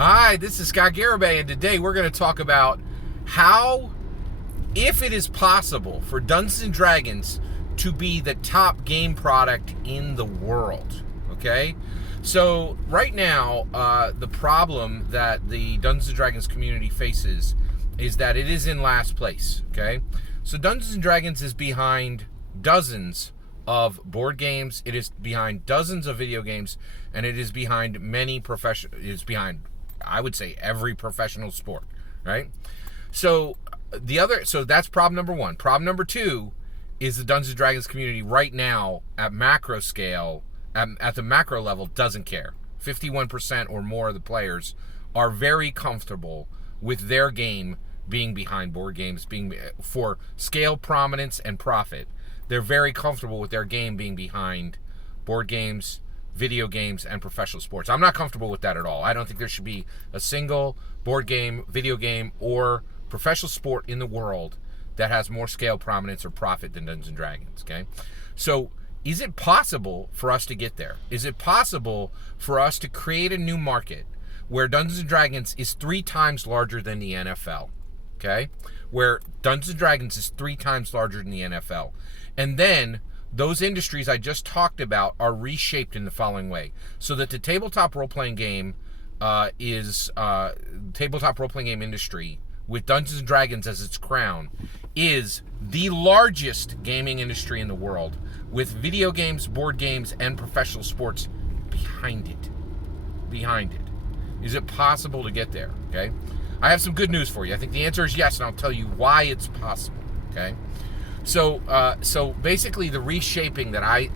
Hi, this is Scott Garibay, and today we're going to talk about how, if it is possible for Dungeons & Dragons to be the top game product in the world, okay? So right now, the problem that the Dungeons & Dragons community faces is that it is in last place, okay? So Dungeons & Dragons is behind dozens of board games, it is behind dozens of video games, and it is behind many I would say every professional sport, right? So that's problem number one. Problem number two is the Dungeons & Dragons community right now at macro scale, at the macro level, doesn't care. 51% or more of the players are very comfortable with their game being behind board games, being for scale, prominence, and profit. They're very comfortable with their game being behind board games, video games, and professional sports. I'm not comfortable with that at all. I don't think there should be a single board game, video game, or professional sport in the world that has more scale, prominence, or profit than Dungeons & Dragons, okay? So is it possible for us to get there? Is it possible for us to create a new market where Dungeons & Dragons is 3 times larger than the NFL, okay? Where Dungeons & Dragons is 3 times larger than the NFL. And then those industries I just talked about are reshaped in the following way. So that the tabletop role-playing game tabletop role-playing game industry with Dungeons & Dragons as its crown is the largest gaming industry in the world, with video games, board games, and professional sports behind it. Is it possible to get there? Okay, I have some good news for you. I think the answer is yes, and I'll tell you why it's possible. Okay. So basically, the reshaping that I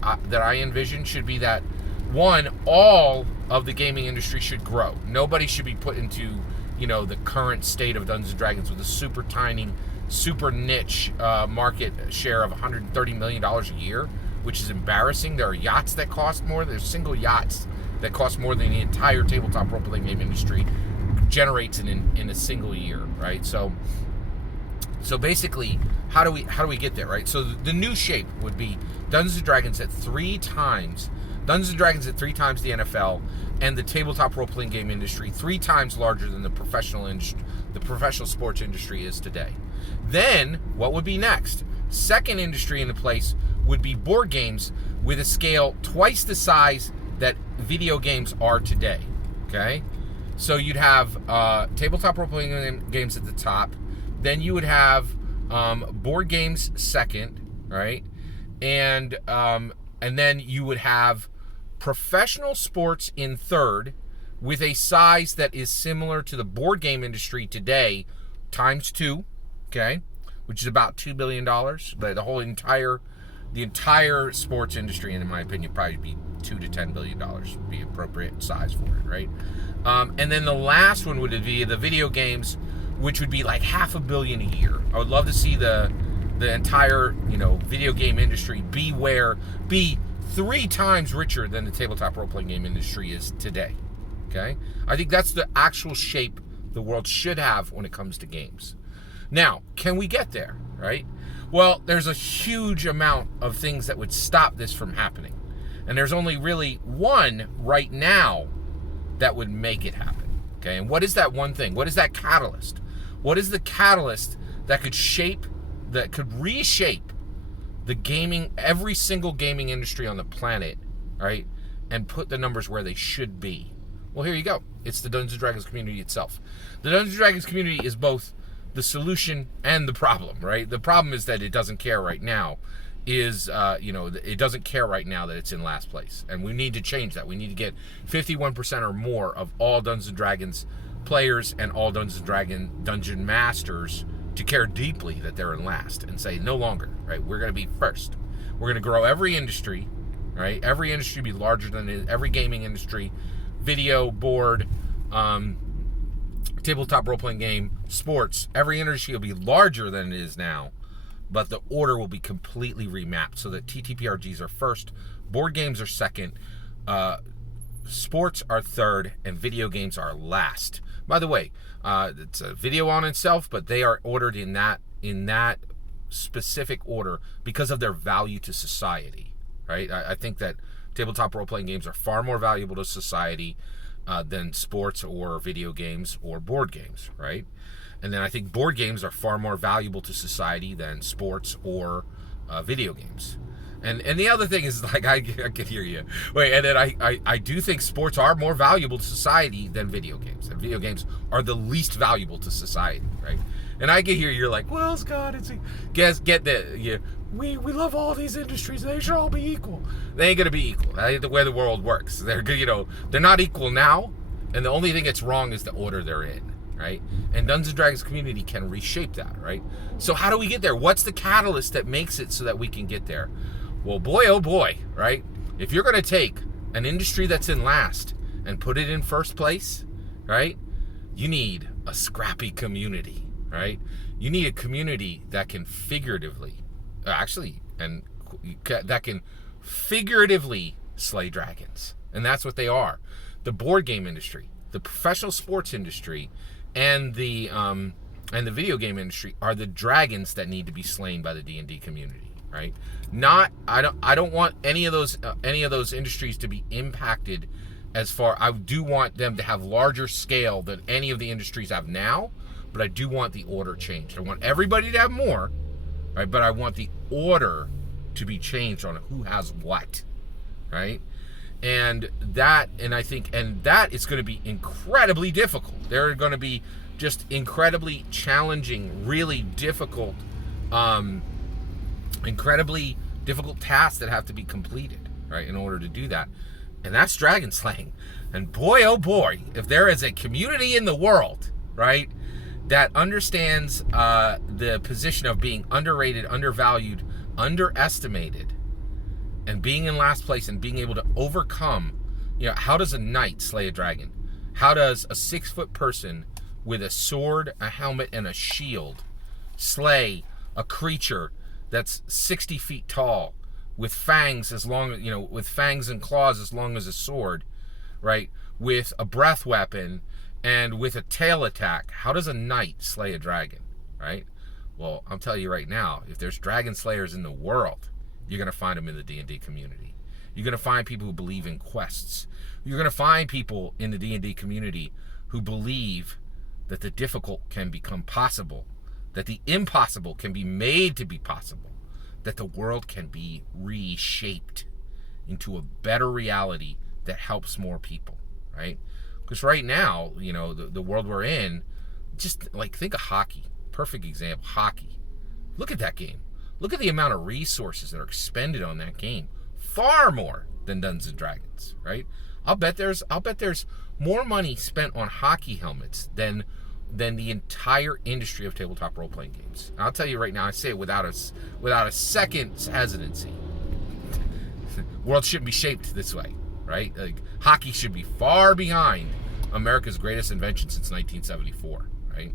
envision should be that, one, all of the gaming industry should grow. Nobody should be put into, the current state of Dungeons & Dragons with a super tiny, super niche market share of $130 million a year, which is embarrassing. There are yachts that cost more. There's single yachts that cost more than the entire tabletop role-playing game industry generates in a single year, right? So basically, how do we get there, right? So the new shape would be Dungeons & Dragons at 3 times the NFL, and the tabletop role-playing game industry 3 times larger than the professional sports industry is today. Then what would be next? Second industry in the place would be board games with a scale twice the size that video games are today. Okay, so you'd have tabletop role-playing games at the top. Then you would have board games second, right? And then you would have professional sports in third, with a size that is similar to the board game industry today, times 2, okay? Which is about $2 billion. But the entire sports industry, in my opinion, probably be $2 to $10 billion would be appropriate size for it, right? And then the last one would be the video games, which would be like $500 million a year. I would love to see the entire video game industry be 3 times richer than the tabletop role-playing game industry is today. Okay, I think that's the actual shape the world should have when it comes to games. Now, can we get there? Right? Well, there's a huge amount of things that would stop this from happening, and there's only really one right now that would make it happen. Okay, and what is that one thing? What is that catalyst? What is the catalyst that could reshape every single gaming industry on the planet, right, and put the numbers where they should be? Well, here you go. It's the Dungeons & Dragons community itself. The Dungeons & Dragons community is both the solution and the problem, right? The problem is that it doesn't care right now. It doesn't care right now that it's in last place, and we need to change that. We need to get 51% or more of all Dungeons & Dragons players and all Dungeons & Dragons dungeon masters to care deeply that they're in last, and say no longer, right? We're going to be first. We're going to grow every industry, right? Every industry be larger than every gaming industry, video, board, tabletop role-playing game, sports. Every industry will be larger than it is now, but the order will be completely remapped so that TTRPGs are first, board games are second, sports are third, and video games are last. By the way, it's a video on itself, but they are ordered in that specific order because of their value to society, right? I think that tabletop role-playing games are far more valuable to society than sports or video games or board games, right? And then I think board games are far more valuable to society than sports or video games. And the other thing is, like, I can hear you. Wait, and then I do think sports are more valuable to society than video games. And video games are the least valuable to society, right? And I can hear you're like, well, Scott, get the, yeah, we love all these industries. They should all be equal. They ain't going to be equal. That ain't the way the world works. They're not equal now. And the only thing that's wrong is the order they're in, right? And Dungeons & Dragons community can reshape that, right? So how do we get there? What's the catalyst that makes it so that we can get there? Well, boy, oh boy, right? If you're going to take an industry that's in last and put it in first place, right? You need a scrappy community, right? You need a community that can figuratively slay dragons. And that's what they are. The board game industry, the professional sports industry, and the video game industry are the dragons that need to be slain by the D&D community. Right? I don't want any of those industries to be impacted as far. I do want them to have larger scale than any of the industries have now, but I do want the order changed. I want everybody to have more, right? But I want the order to be changed on who has what, right? And that is going to be incredibly difficult. There are going to be just incredibly challenging, really difficult tasks that have to be completed, right, in order to do that. And that's dragon slaying. And boy, oh boy, if there is a community in the world, right, that understands the position of being underrated, undervalued, underestimated, and being in last place and being able to overcome, how does a knight slay a dragon? How does a 6-foot person with a sword, a helmet, and a shield slay a creature that's 60 feet tall with fangs with fangs and claws as long as a sword, right? With a breath weapon and with a tail attack? How does a knight slay a dragon, right? Well, I'll tell you right now, if there's dragon slayers in the world, you're going to find them in the D&D community. You're going to find people who believe in quests. You're going to find people in the D&D community who believe that the difficult can become possible, that the impossible can be made to be possible, that the world can be reshaped into a better reality that helps more people, right? Because right now, the world we're in, just like think of hockey. Perfect example, hockey. Look at that game. Look at the amount of resources that are expended on that game. Far more than Dungeons & Dragons, right? I'll bet there's more money spent on hockey helmets than the entire industry of tabletop role-playing games. And I'll tell you right now, I say it without a second's hesitancy. The world shouldn't be shaped this way, right? Like, hockey should be far behind America's greatest invention since 1974, right?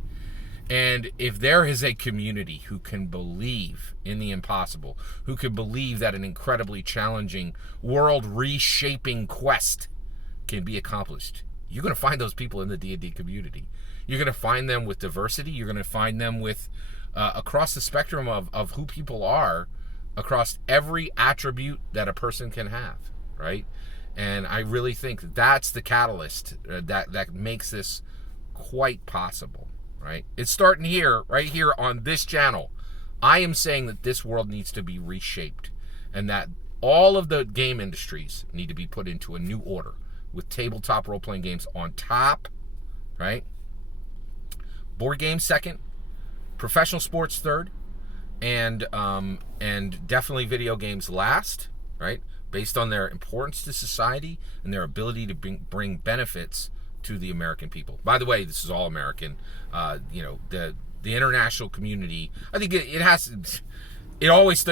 And if there is a community who can believe in the impossible, who can believe that an incredibly challenging, world-reshaping quest can be accomplished, you're going to find those people in the D&D community. You're going to find them with diversity. You're going to find them with across the spectrum of who people are, across every attribute that a person can have, right? And I really think that's the catalyst that makes this quite possible, right? It's starting here, right here on this channel. I am saying that this world needs to be reshaped and that all of the game industries need to be put into a new order with tabletop role-playing games on top, right? Board games second, professional sports third, and definitely video games last, right? Based on their importance to society and their ability to bring benefits to the American people. By the way, this is all American. The international community, I think it always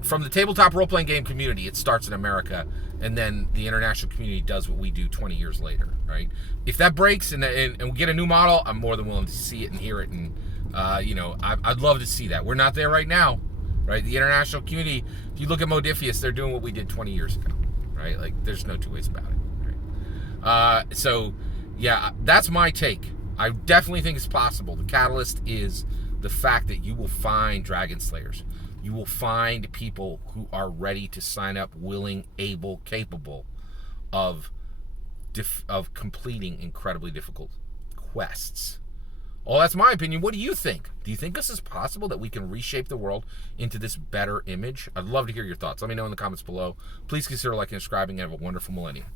from the tabletop role-playing game community, it starts in America, and then the international community does what we do 20 years later, right? If that breaks and we get a new model, I'm more than willing to see it and hear it, and I'd love to see that. We're not there right now, right? The international community, if you look at Modifius, they're doing what we did 20 years ago, right? Like, there's no two ways about it, right? So, yeah, that's my take. I definitely think it's possible. The catalyst is the fact that you will find Dragon Slayers. You will find people who are ready to sign up, willing, able, capable of of completing incredibly difficult quests. Well, that's my opinion. What do you think? Do you think this is possible, that we can reshape the world into this better image? I'd love to hear your thoughts. Let me know in the comments below. Please consider liking and subscribing, and have a wonderful millennium.